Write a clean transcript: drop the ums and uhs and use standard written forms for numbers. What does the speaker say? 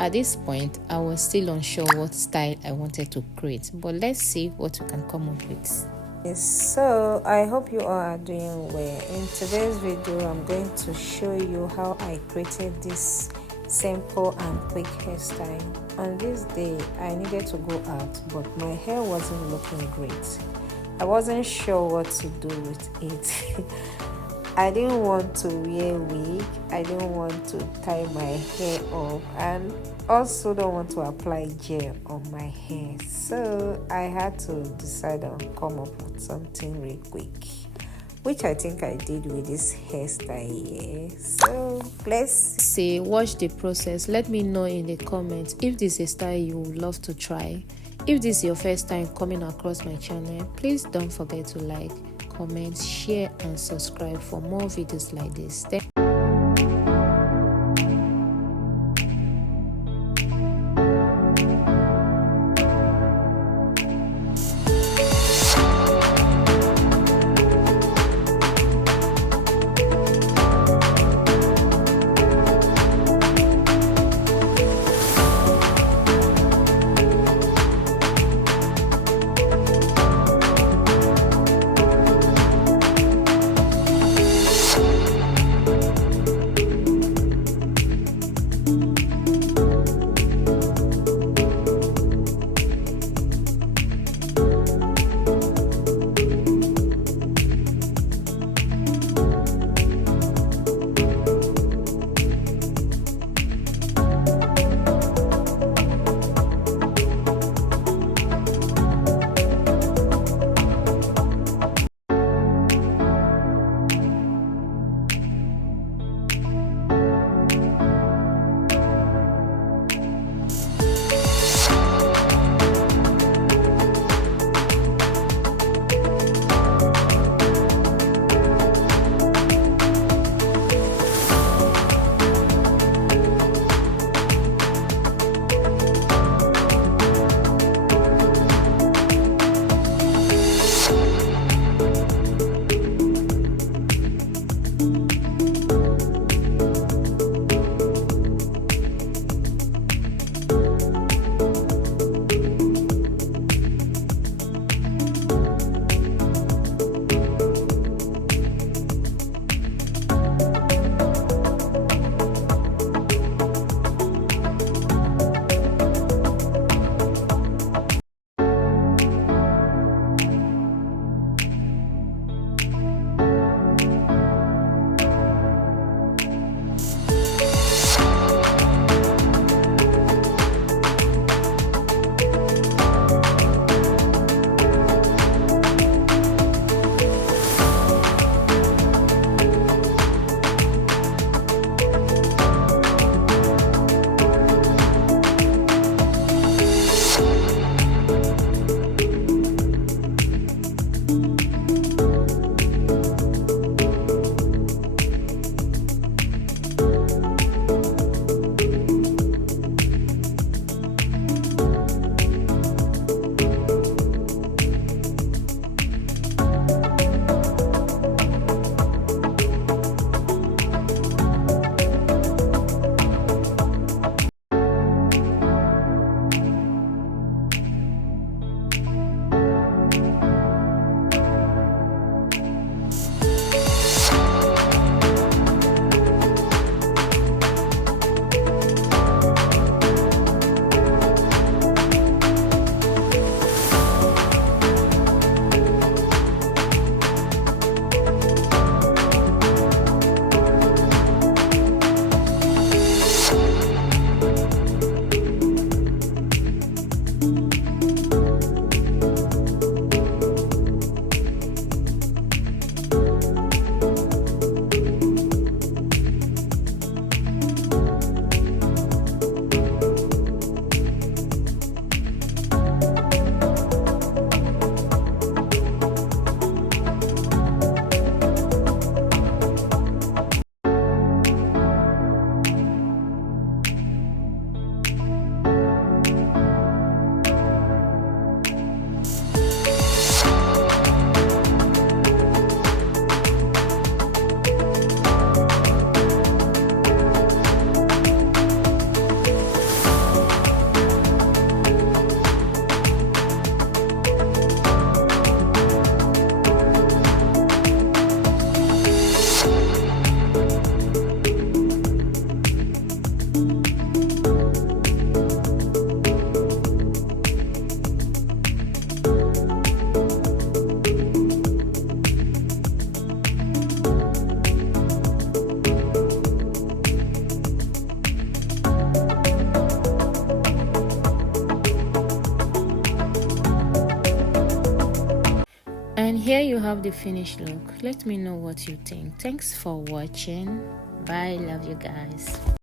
At this point, I was still unsure what style I wanted to create, but let's see what we can come up with. Yes, so I hope you all are doing well. In today's video, I'm going to show you how I created this simple and quick hairstyle. On this day, I needed to go out, but my hair wasn't looking great. I wasn't sure what to do with it. I didn't want to wear wig, I didn't want to tie my hair up, and also don't want to apply gel on my hair. So I had to decide on come up with something real quick, which I think I did with this hairstyle here. So let's see, watch the process. Let me know in the comments if this is a style you would love to try. If this is your first time coming across my channel, please don't forget to like, comment, share and subscribe for more videos like this. here you have the finished look. Let me know what you think. Thanks for watching. Bye. Love you guys.